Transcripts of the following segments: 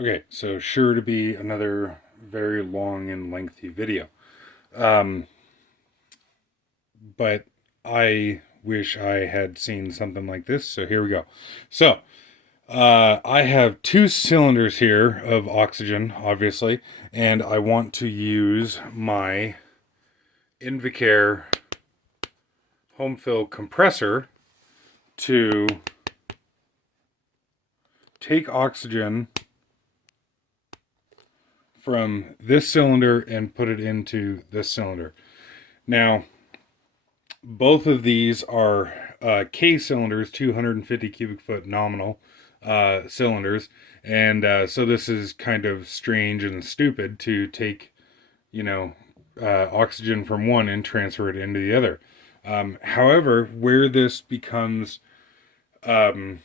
Okay, so sure to be another very long and lengthy video. Um, but I wish I had seen something like this, so here we go. So, I have two cylinders here of oxygen, obviously, and I want to use my Invacare home fill compressor to take oxygen from this cylinder and put it into this cylinder. Now, both of these are K cylinders, 250 cubic foot nominal cylinders, and so this is kind of strange and stupid to take, you know, oxygen from one and transfer it into the other. However, where this becomes, um,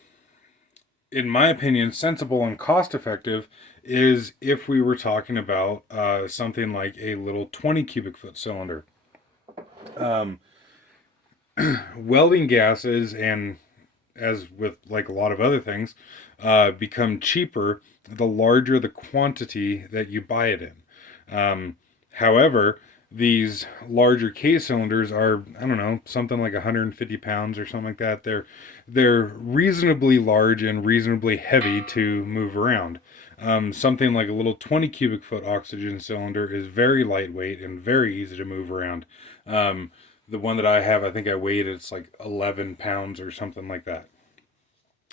in my opinion, sensible and cost effective is if we were talking about something like a little 20 cubic foot cylinder. Um, Welding gases, and as with like a lot of other things, become cheaper the larger the quantity that you buy it in. However, these larger K cylinders are, I don't know, something like 150 pounds or something like that. They're reasonably large and reasonably heavy to move around. Something like a little 20 cubic foot oxygen cylinder is very lightweight and very easy to move around. The one that I have, I think I weighed it's like 11 pounds or something like that.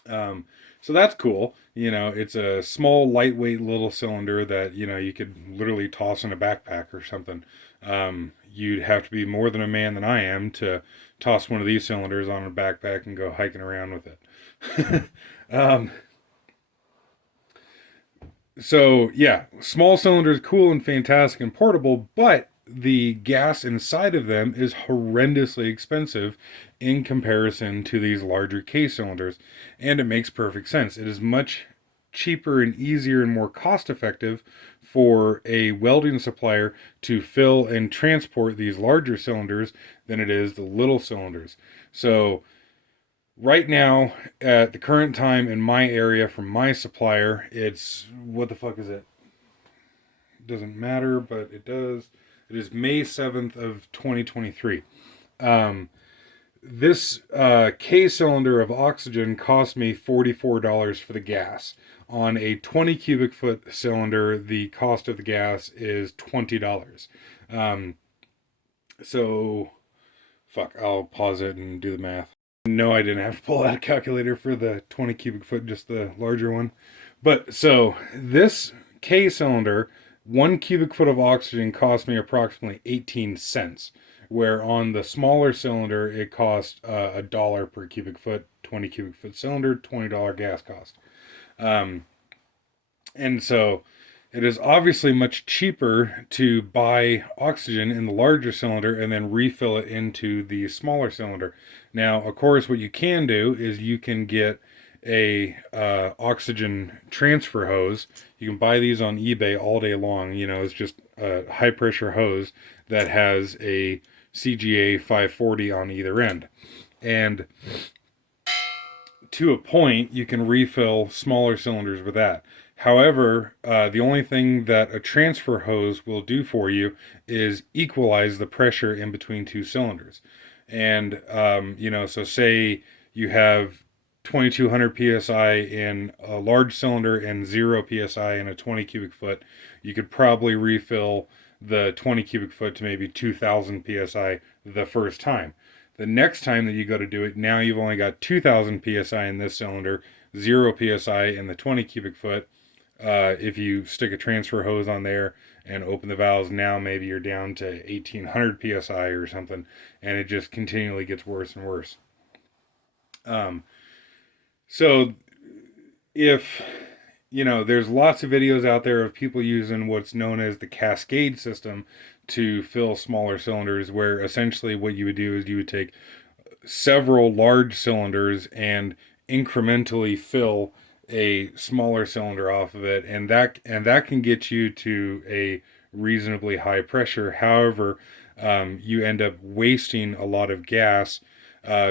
Um, so that's cool. You know, it's a small, lightweight little cylinder that, you know, you could literally toss in a backpack or something. You'd have to be more than a man than I am to toss one of these cylinders on a backpack and go hiking around with it. um, so yeah, small cylinders, cool and fantastic and portable, but the gas inside of them is horrendously expensive in comparison to these larger K cylinders, and it makes perfect sense. It is much cheaper and easier and more cost effective for a welding supplier to fill and transport these larger cylinders than it is the little cylinders. So right now, at the current time in my area from my supplier, it's what the fuck is it? Doesn't matter, but it does. It is May 7th of 2023. Um, this K cylinder of oxygen cost me $44 for the gas. On a 20 cubic foot cylinder, the cost of the gas is $20. Um, so, fuck, I'll pause it and do the math. No, I didn't have to pull out a calculator for the 20 cubic foot, just the larger one. But so this K cylinder, 1 cubic foot of oxygen cost me approximately 18 cents, where on the smaller cylinder it cost a dollar per cubic foot, 20 cubic foot cylinder, $20 gas cost. Um, and so it is obviously much cheaper to buy oxygen in the larger cylinder and then refill it into the smaller cylinder. Now, of course, what you can do is you can get a oxygen transfer hose. You can buy these on eBay all day long. You know, it's just a high pressure hose that has a CGA 540 on either end. And to a point, you can refill smaller cylinders with that. However, the only thing that a transfer hose will do for you is equalize the pressure in between two cylinders. And, you know, so say you have 2200 psi in a large cylinder and 0 psi in a 20 cubic foot, you could probably refill the 20 cubic foot to maybe 2000 psi the first time. The next time that you go to do it, now you've only got 2000 psi in this cylinder, 0 psi in the 20 cubic foot. If you stick a transfer hose on there and open the valves, now maybe you're down to 1800 psi or something, and it just continually gets worse and worse. Um, so if you know, there's lots of videos out there of people using what's known as the cascade system to fill smaller cylinders, where essentially what you would do is you would take several large cylinders and incrementally fill a smaller cylinder off of it, and that can get you to a reasonably high pressure. However, you end up wasting a lot of gas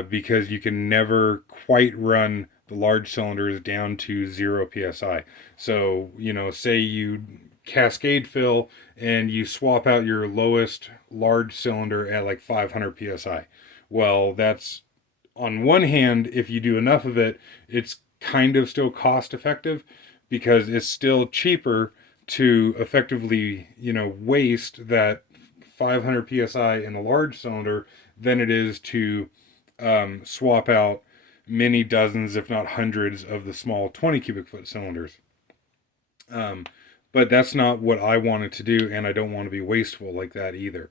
because you can never quite run the large cylinders down to 0 psi. So, say you cascade fill and you swap out your lowest large cylinder at like 500 psi. Well, that's on one hand, if you do enough of it, it's kind of still cost effective because it's still cheaper to effectively, waste that 500 psi in a large cylinder than it is to swap out many dozens, if not hundreds, of the small 20 cubic foot cylinders. But that's not what I wanted to do, and I don't want to be wasteful like that either.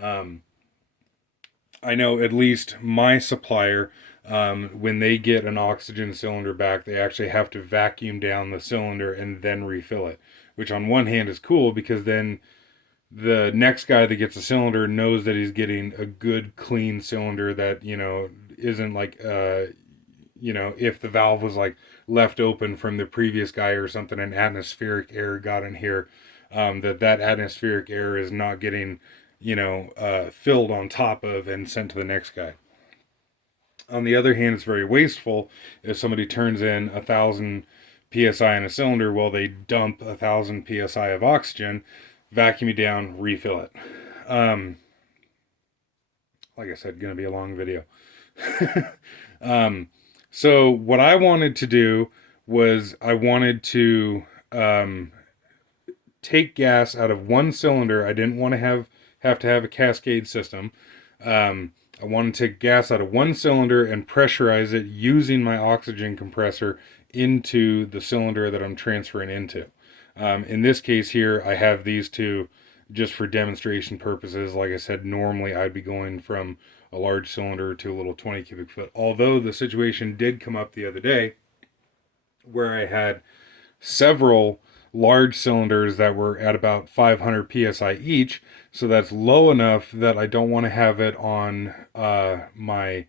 I know at least my supplier, when they get an oxygen cylinder back, they actually have to vacuum down the cylinder and then refill it, which on one hand is cool because then the next guy that gets a cylinder knows that he's getting a good clean cylinder that, isn't like, if the valve was like left open from the previous guy or something and atmospheric air got in here, that atmospheric air is not getting, filled on top of and sent to the next guy. On the other hand, it's very wasteful if somebody turns in 1,000 psi in a cylinder while they dump 1,000 psi of oxygen, vacuum it down, refill it. Like I said, gonna be a long video. So what I wanted to do was I wanted to take gas out of one cylinder. I didn't want to have to have a cascade system. I wanted to take gas out of one cylinder and pressurize it using my oxygen compressor into the cylinder that I'm transferring into. In this case here, I have these two just for demonstration purposes. Like I said, normally I'd be going from a large cylinder to a little 20 cubic foot. Although the situation did come up the other day where I had several large cylinders that were at about 500 psi each. So that's low enough that I don't want to have it on my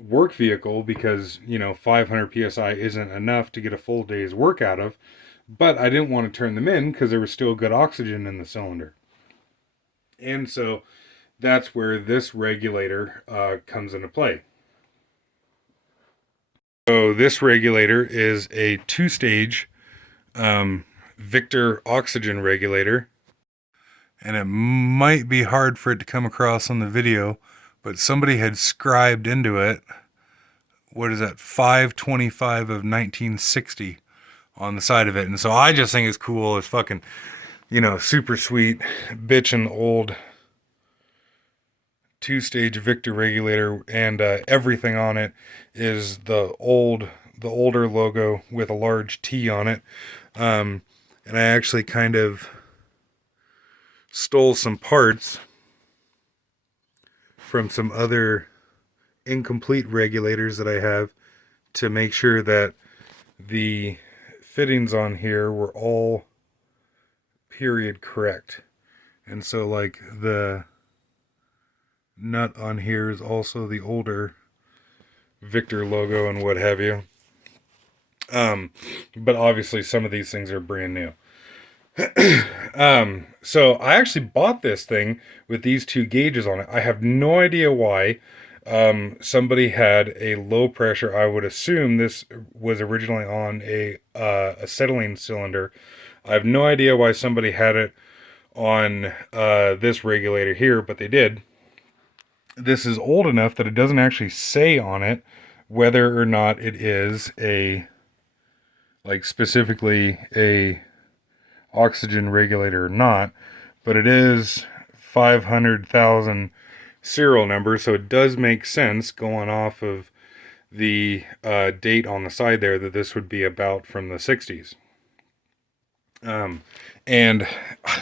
work vehicle because, 500 psi isn't enough to get a full day's work out of. But I didn't want to turn them in because there was still good oxygen in the cylinder. And so that's where this regulator comes into play. So this regulator is a 2-stage Victor oxygen regulator. And it might be hard for it to come across on the video, but somebody had scribed into it, what is that, 525 of 1960 on the side of it. And so I just think it's cool. It's fucking, super sweet, bitchin' old 2-stage Victor regulator, and everything on it is the older logo with a large T on it. And I actually kind of stole some parts from some other incomplete regulators that I have to make sure that the fittings on here were all period correct. And so like the nut on here is also the older Victor logo and what have you. But obviously some of these things are brand new. So I actually bought this thing with these two gauges on it. I have no idea why. Somebody had a low pressure. I would assume this was originally on a acetylene cylinder. I have no idea why somebody had it on this regulator here, but they did. This is old enough that it doesn't actually say on it whether or not it is specifically a oxygen regulator or not, but it is 500,000 serial number, so it does make sense going off of the date on the side there that this would be about from the 60s. And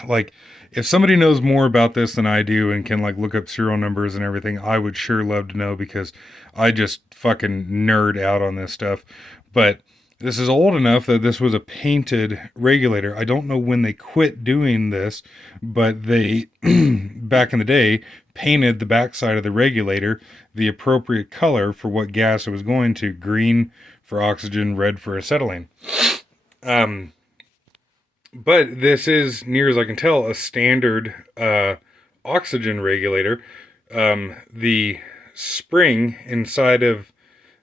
like, if somebody knows more about this than I do and can look up serial numbers and everything, I would sure love to know because I just fucking nerd out on this stuff. But this is old enough that this was a painted regulator. I don't know when they quit doing this, but they, back in the day, painted the backside of the regulator the appropriate color for what gas it was going to. Green for oxygen, red for acetylene. But this is, near as I can tell, a standard oxygen regulator. The spring inside of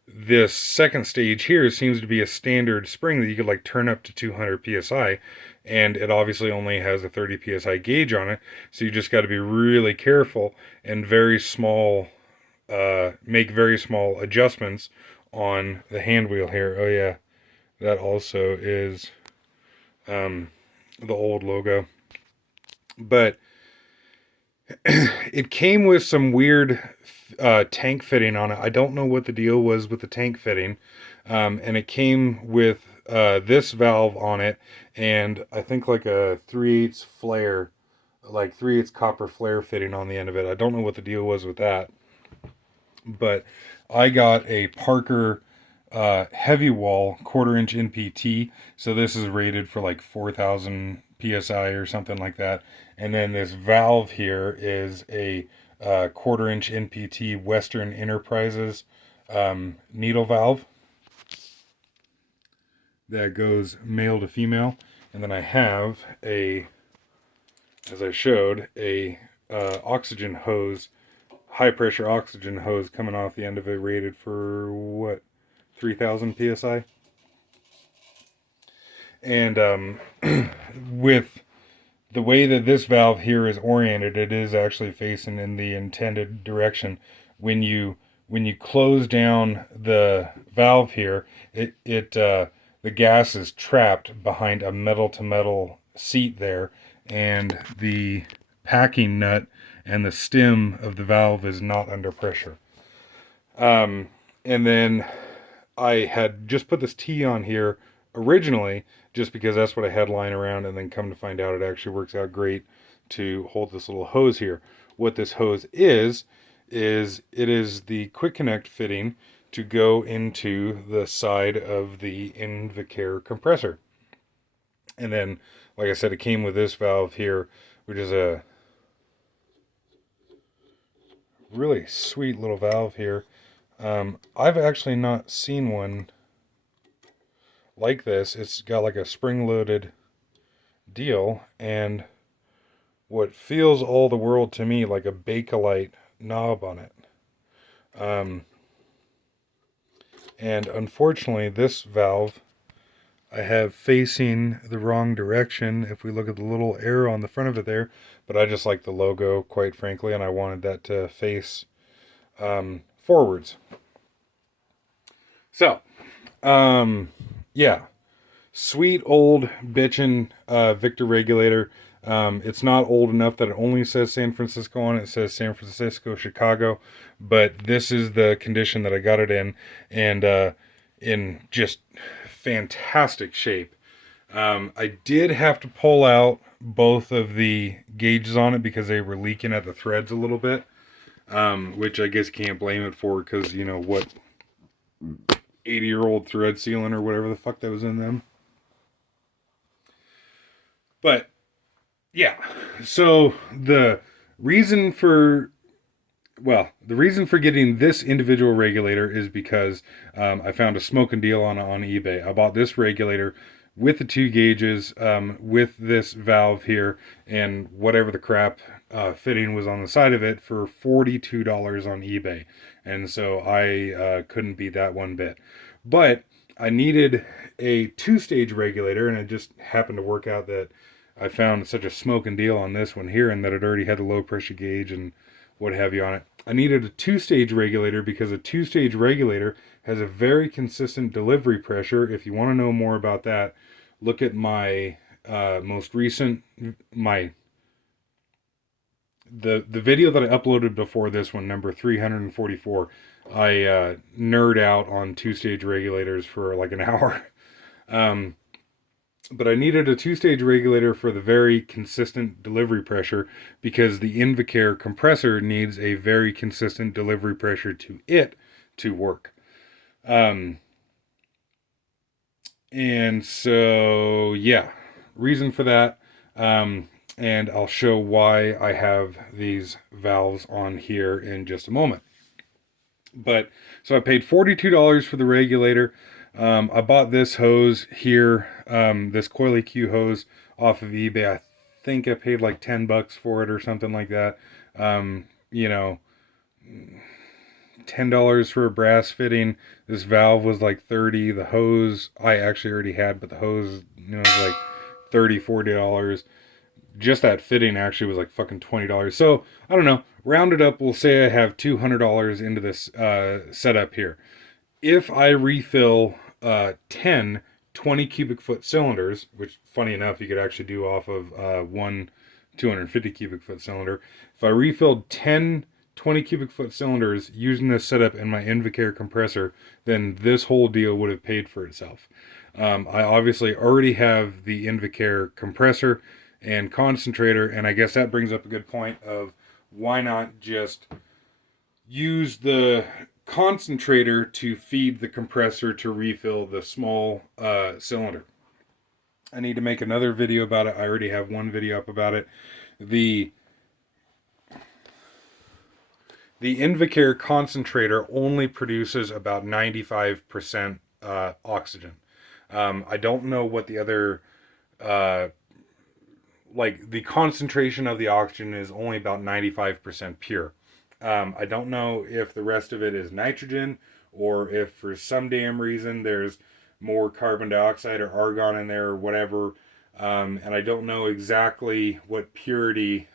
this second stage here seems to be a standard spring that you could like turn up to 200 psi, and it obviously only has a 30 psi gauge on it, so you just got to be really careful and very small, make very small adjustments on the hand wheel here. Oh yeah, that also is the old logo, but it came with some weird tank fitting on it. I don't know what the deal was with the tank fitting. And it came with this valve on it, and I think like a 3/8 flare, like 3/8 copper flare fitting on the end of it. I don't know what the deal was with that. But I got a Parker heavy wall 1/4 inch NPT. So this is rated for like 4,000 psi or something like that. And then this valve here is a 1/4 inch NPT Western Enterprises needle valve that goes male to female. And then I have a, as I showed, a oxygen hose, high pressure oxygen hose coming off the end of it, rated for what, 3,000 psi. And with the way that this valve here is oriented, it is actually facing in the intended direction. When you close down the valve here, the gas is trapped behind a metal to metal seat there, and the packing nut and the stem of the valve is not under pressure. And then I had just put this T on here originally just because that's what I had lying around, and then come to find out it actually works out great to hold this little hose here. What this hose is it is the quick connect fitting to go into the side of the invacare compressor. And then, like I said, it came with this valve here, which is a really sweet little valve here. I've actually not seen one like this. It's got like a spring-loaded deal, and what feels all the world to me like a Bakelite knob on it. And unfortunately, this valve I have facing the wrong direction if we look at the little arrow on the front of it there, but I just like the logo, quite frankly, and I wanted that to face forwards. So, yeah, sweet old bitchin' Victor regulator. It's not old enough that it only says San Francisco on it. It says San Francisco, Chicago, but this is the condition that I got it in, and in just fantastic shape. I did have to pull out both of the gauges on it because they were leaking at the threads a little bit, which I guess can't blame it for, because, you know, what, 80-year-old thread sealant or whatever the fuck that was in them. But yeah, so the reason for getting this individual regulator is because I found a smoking deal on eBay. I bought this regulator with the 2 gauges, with this valve here, and whatever the crap fitting was on the side of it, for $42 on eBay. And so I couldn't beat that one bit. But I needed a 2-stage regulator, and it just happened to work out that I found such a smoking deal on this one here, and that it already had the low pressure gauge and what have you on it. I needed a 2-stage regulator because a 2-stage regulator has a very consistent delivery pressure. If you want to know more about that, look at my most recent, the video that I uploaded before this one, number 344. I nerd out on 2-stage regulators for like an hour. But I needed a 2-stage regulator for the very consistent delivery pressure, because the invacare compressor needs a very consistent delivery pressure to it to work. And so, yeah, reason for that. And I'll show why I have these valves on here in just a moment. But so I paid $42 for the regulator. I bought this hose here, this Coil EQ hose, off of eBay. I think I paid like $10 for it or something like that. You know, $10 for a brass fitting. This valve was like 30. The hose I actually already had, but the hose, was like $30, $40. Just that fitting actually was like fucking $20. So I don't know. Round it up, we'll say I have $200 into this setup here. If I refill 10 20 cubic foot cylinders, which funny enough you could actually do off of one 250 cubic foot cylinder. If I refilled 10 20 cubic foot cylinders using this setup and my invacare compressor, then this whole deal would have paid for itself. I obviously already have the invacare compressor and concentrator, and I guess that brings up a good point of why not just use the concentrator to feed the compressor to refill the small cylinder. I need to make another video about it. I already have one video up about it. The invacare concentrator only produces about 95% oxygen. I don't know what the other like the concentration of the oxygen is only about 95% pure. I don't know if the rest of it is nitrogen or if for some damn reason there's more carbon dioxide or argon in there or whatever. And I don't know exactly what purity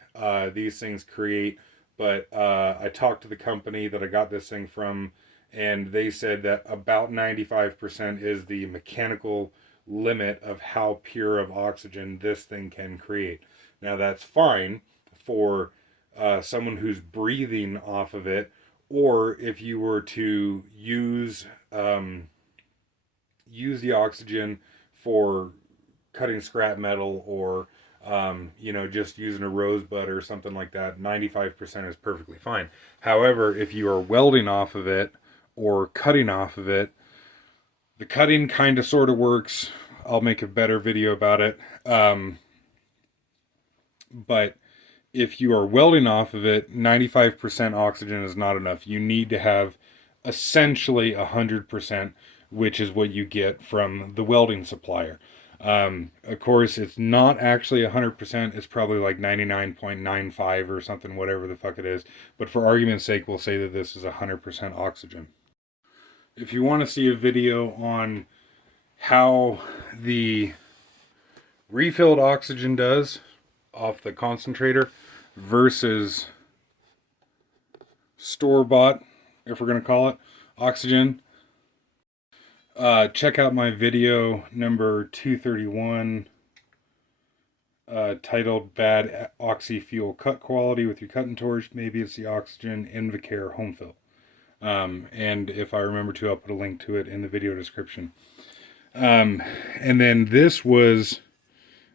these things create, but I talked to the company that I got this thing from, and they said that about 95% is the mechanical limit of how pure of oxygen this thing can create. Now that's fine for someone who's breathing off of it, or if you were to use the oxygen for cutting scrap metal or just using a rosebud or something like that, 95% is perfectly fine. However, if you are welding off of it or cutting off of it, the cutting kind of sort of works. I'll make a better video about it. But if you are welding off of it, 95% oxygen is not enough. You need to have essentially 100%, which is what you get from the welding supplier. Of course, it's not actually 100%. It's probably like 99.95 or something, whatever the fuck it is. But for argument's sake, we'll say that this is 100% oxygen. If you want to see a video on how the refilled oxygen does off the concentrator versus store-bought, if we're going to call it, oxygen, check out my video number 231 titled Bad Oxy Fuel Cut Quality with Your Cutting Torch. Maybe it's the Oxygen invacare home fill. And if I remember to, I'll put a link to it in the video description. And then this was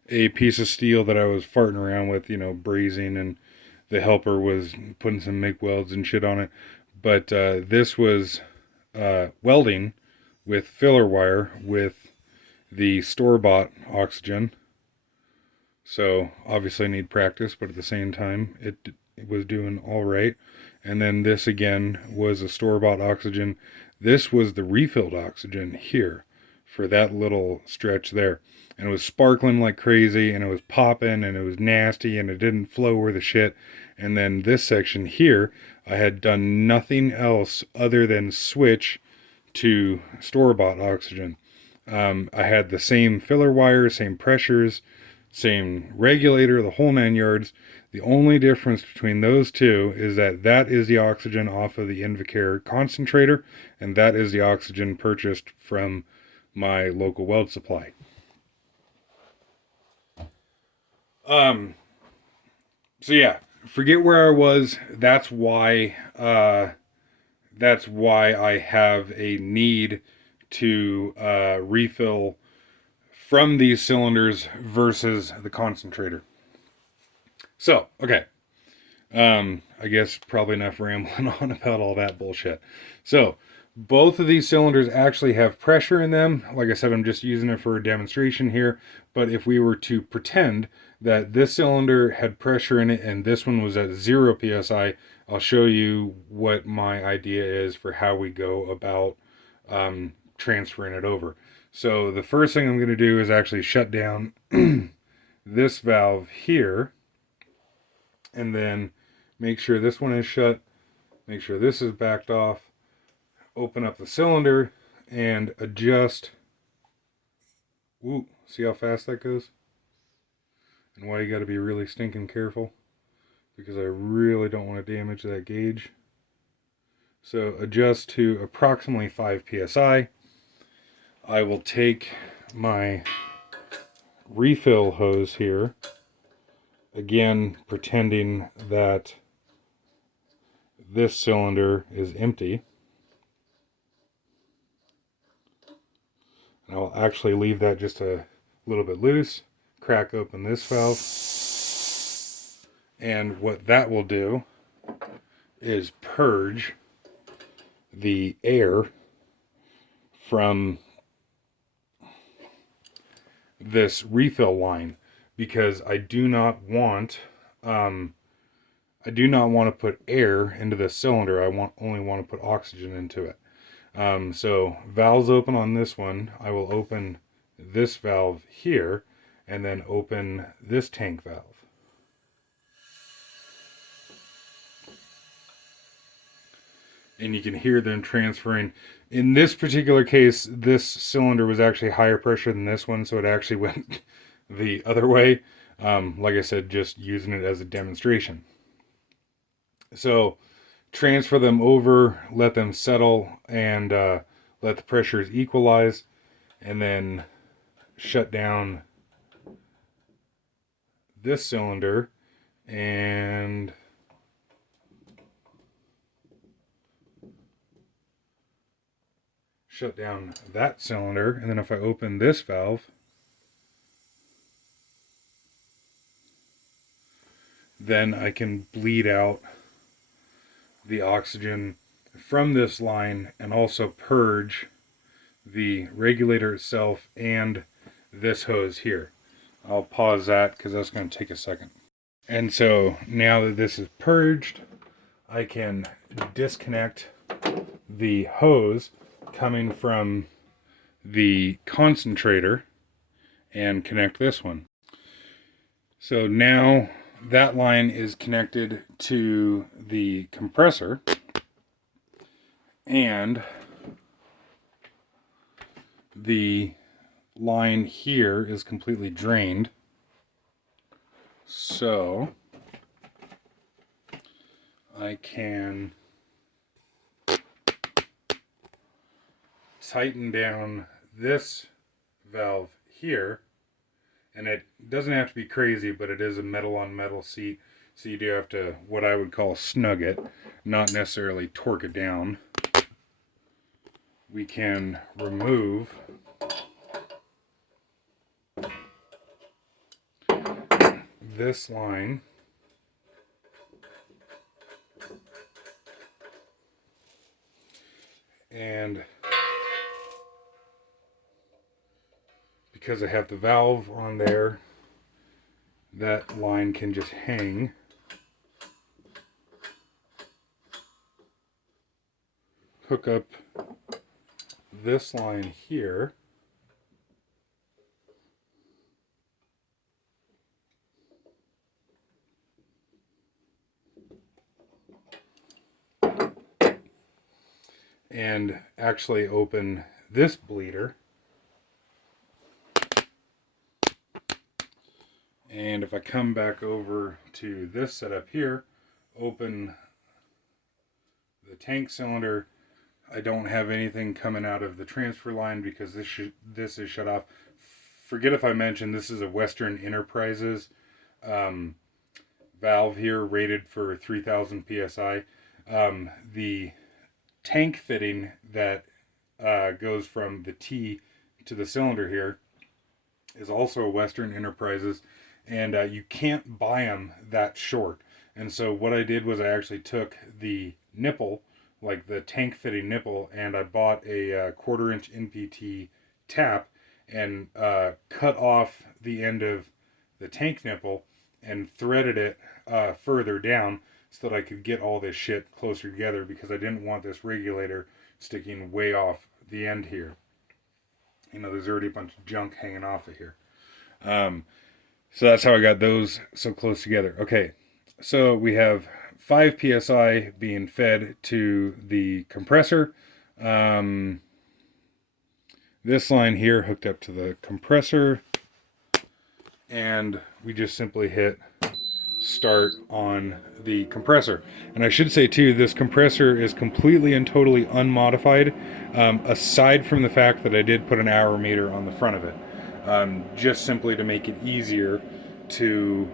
a piece of steel that I was farting around with, brazing, and the helper was putting some MIG welds and shit on it. But this was welding with filler wire with the store-bought oxygen. So obviously I need practice, but at the same time it was doing all right. And then this again was a store-bought oxygen. This was the refilled oxygen here for that little stretch there. And it was sparkling like crazy, and it was popping, and it was nasty, and it didn't flow worth a shit. And then this section here, I had done nothing else other than switch to store-bought oxygen. I had the same filler wire, same pressures, same regulator, the whole 9 yards. The only difference between those two is that that is the oxygen off of the invacare concentrator, and that is the oxygen purchased from my local weld supply. So yeah, forget where I was. That's why I have a need to refill from these cylinders versus the concentrator. So, okay. I guess probably enough rambling on about all that bullshit. So, both of these cylinders actually have pressure in them. Like I said, I'm just using it for a demonstration here. But if we were to pretend that this cylinder had pressure in it and this one was at 0 psi, I'll show you what my idea is for how we go about transferring it over. So the first thing I'm going to do is actually shut down this valve here, and then make sure this one is shut, make sure this is backed off, open up the cylinder and adjust. Ooh, see how fast that goes? And why you got to be really stinking careful, because I really don't want to damage that gauge. So adjust to approximately 5 psi. I will take my refill hose here, again pretending that this cylinder is empty. And I'll actually leave that just a little bit loose, crack open this valve, and what that will do is purge the air from this refill line, because I do not want to put air into this cylinder. I only want to put oxygen into it. So valves open on this one. I will open this valve here and then open this tank valve. And you can hear them transferring. In this particular case, this cylinder was actually higher pressure than this one, so it actually went the other way. Like I said, just using it as a demonstration. So transfer them over, let them settle, and let the pressures equalize, and then shut down this cylinder and shut down that cylinder. And then if I open this valve, then I can bleed out the oxygen from this line and also purge the regulator itself and this hose here. I'll pause that because that's going to take a second. And so now that this is purged, I can disconnect the hose coming from the concentrator and connect this one. So now that line is connected to the compressor, and the line here is completely drained. So I can tighten down this valve here, and it doesn't have to be crazy, but it is a metal on metal seat, so you do have to, what I would call, snug it, not necessarily torque it down. We can remove this line and because I have the valve on there, that line can just hang. Hook up this line here. And actually open this bleeder. And if I come back over to this setup here, open the tank cylinder, I don't have anything coming out of the transfer line because this is shut off. Forget if I mentioned this is a Western Enterprises valve here, rated for 3000 psi. The tank fitting that goes from the T to the cylinder here is also a Western Enterprises, and you can't buy them that short. And so what I did was I actually took the nipple, like the tank fitting nipple, and I bought a 1/4 inch NPT tap and cut off the end of the tank nipple and threaded it further down so that I could get all this shit closer together, because I didn't want this regulator sticking way off the end here. You know, there's already a bunch of junk hanging off of here. So that's how I got those so close together. Okay, so we have 5 psi being fed to the compressor. This line here hooked up to the compressor, and we just simply hit start on the compressor. And I should say too, this compressor is completely and totally unmodified, aside from the fact that I did put an hour meter on the front of it, just simply to make it easier to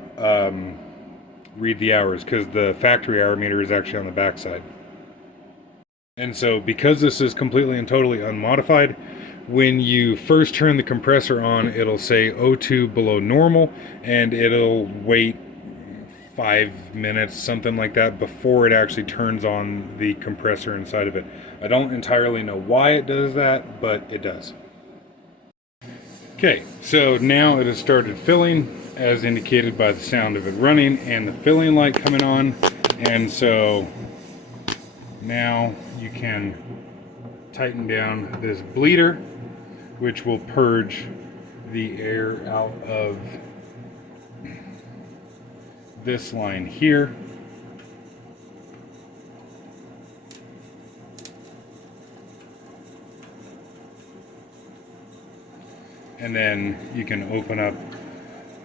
read the hours, because the factory hour meter is actually on the back side. And so because this is completely and totally unmodified, when you first turn the compressor on, it'll say O2 below normal, and it'll wait 5 minutes, something like that, before it actually turns on the compressor inside of it. I don't entirely know why it does that, but it does. Okay, so now it has started filling, as indicated by the sound of it running and the filling light coming on. And so now you can tighten down this bleeder, which will purge the air out of this line here. And then you can open up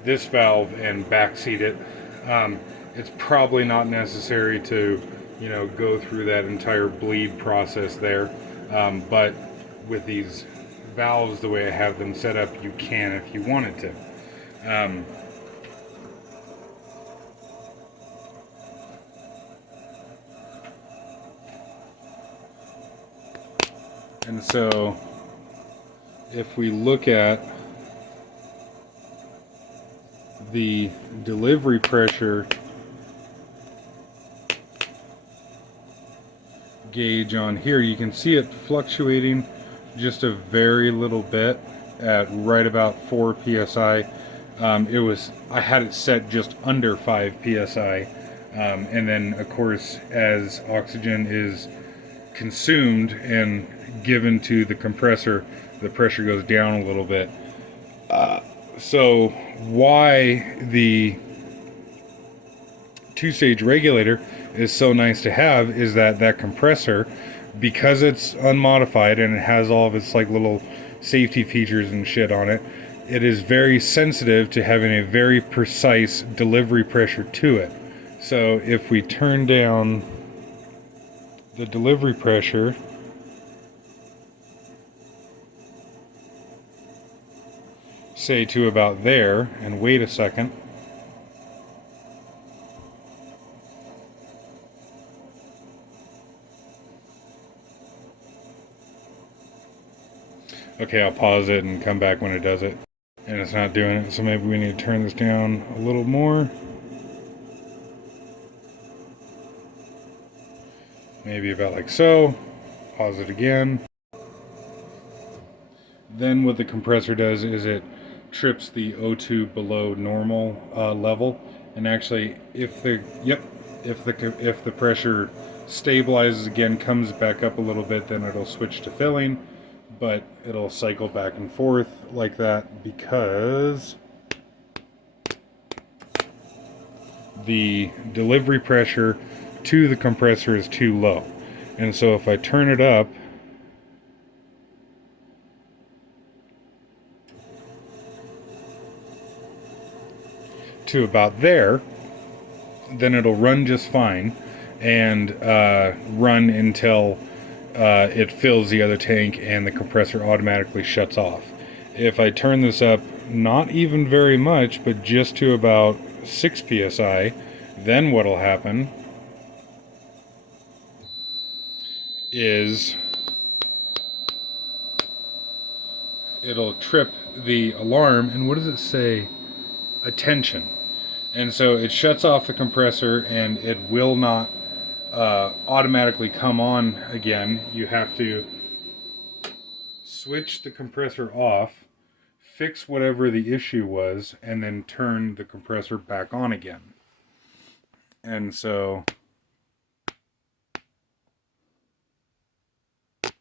this valve and backseat it. It's probably not necessary to, go through that entire bleed process there. But with these valves, the way I have them set up, you can if you wanted to. And so if we look at the delivery pressure gauge on here, you can see it fluctuating just a very little bit at right about 4 psi. I had it set just under 5 psi, and then of course as oxygen is consumed and given to the compressor, the pressure goes down a little bit. So why the two-stage regulator is so nice to have is that compressor, because it's unmodified and it has all of its little safety features and shit on it, it is very sensitive to having a very precise delivery pressure to it. So if we turn down the delivery pressure, say to about there, and wait a second, okay, I'll pause it and come back when it does it, and it's not doing it, so maybe we need to turn this down a little more, maybe about like so. Pause it again. Then what the compressor does is it trips the O2 below normal level, and actually if the pressure stabilizes again, comes back up a little bit, then it'll switch to filling, but it'll cycle back and forth like that because the delivery pressure to the compressor is too low. And so if I turn it up to about there, then it'll run just fine and run until it fills the other tank and the compressor automatically shuts off. If I turn this up not even very much, but just to about 6 psi, then what'll happen is it'll trip the alarm, and what does it say? Attention. And so it shuts off the compressor and it will not automatically come on again. You have to switch the compressor off, fix whatever the issue was, and then turn the compressor back on again. And so if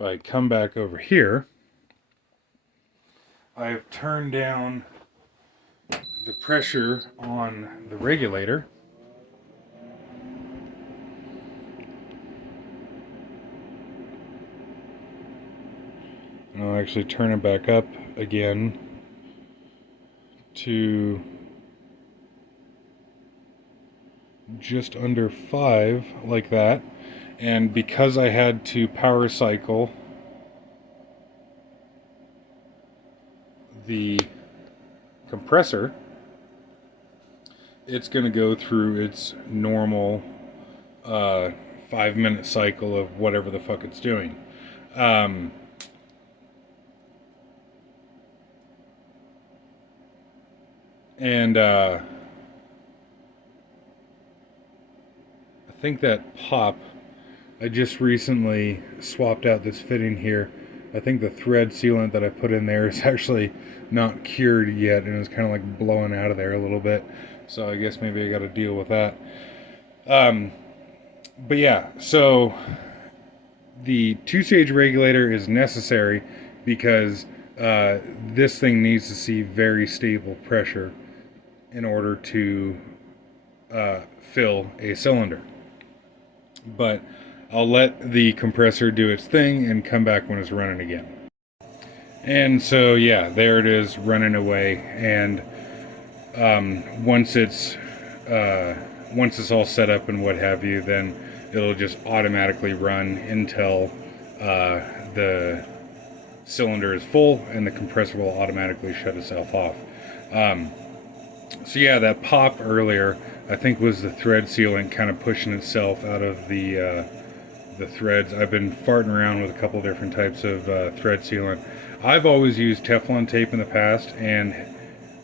I come back over here, I've turned down the pressure on the regulator. I'll actually turn it back up again to just under 5, like that. And because I had to power cycle the compressor, it's going to go through its normal 5-minute cycle of whatever the fuck it's doing. And I think that pop, I just recently swapped out this fitting here. I think the thread sealant that I put in there is actually not cured yet, and it's kind of like blowing out of there a little bit. So I guess maybe I got to deal with that. But yeah, so the 2-stage regulator is necessary because this thing needs to see very stable pressure in order to fill a cylinder. But I'll let the compressor do its thing and come back when it's running again. And so yeah, there it is running away. And once it's all set up and what have you, then it'll just automatically run until the cylinder is full, and the compressor will automatically shut itself off. So yeah, that pop earlier, I think, was the thread sealant kind of pushing itself out of the threads. I've been farting around with a couple different types of thread sealant. I've always used Teflon tape in the past, and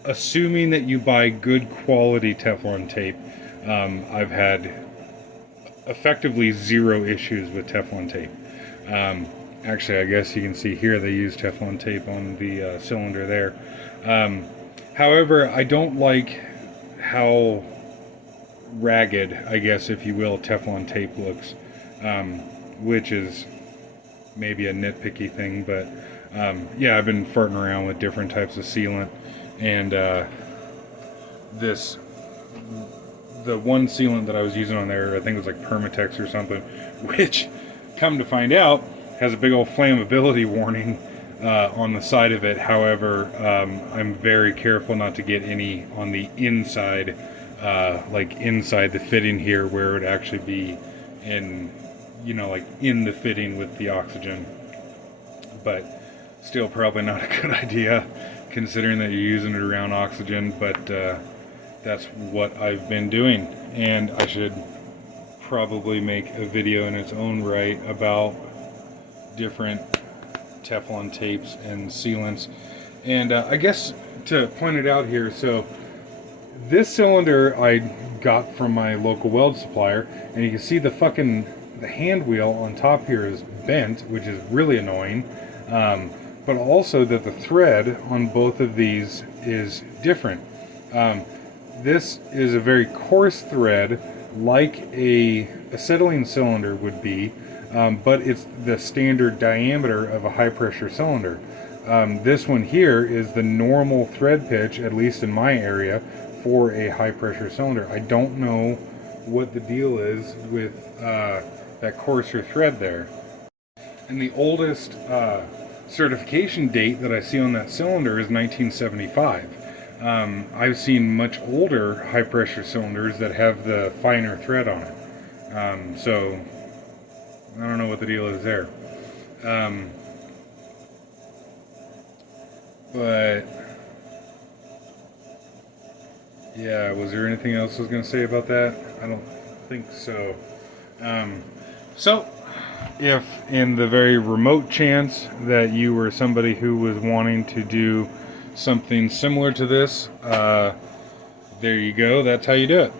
assuming that you buy good quality Teflon tape, I've had effectively 0 issues with Teflon tape. Actually, I guess you can see here they use Teflon tape on the cylinder there. However, I don't like how ragged, I guess, if you will, Teflon tape looks, which is maybe a nitpicky thing, but yeah, I've been farting around with different types of sealant, and the one sealant that I was using on there, I think it was like Permatex or something, which, come to find out, has a big old flammability warning on the side of it. However, I'm very careful not to get any on the inside, like inside the fitting here, where it would actually be in, like in the fitting with the oxygen. But still probably not a good idea, considering that you're using it around oxygen, but that's what I've been doing. And I should probably make a video in its own right about different Teflon tapes and sealants. And I guess to point it out here, so this cylinder I got from my local weld supplier, and you can see the hand wheel on top here is bent, which is really annoying. But also that the thread on both of these is different. This is a very coarse thread, like a acetylene cylinder would be, but it's the standard diameter of a high pressure cylinder. This one here is the normal thread pitch, at least in my area, for a high pressure cylinder. I don't know what the deal is with that coarser thread there. And the oldest certification date that I see on that cylinder is 1975. I've seen much older high pressure cylinders that have the finer thread on it. So I don't know what the deal is there. But yeah, was there anything else I was going to say about that? I don't think so. So if in the very remote chance that you were somebody who was wanting to do something similar to this, there you go. That's how you do it.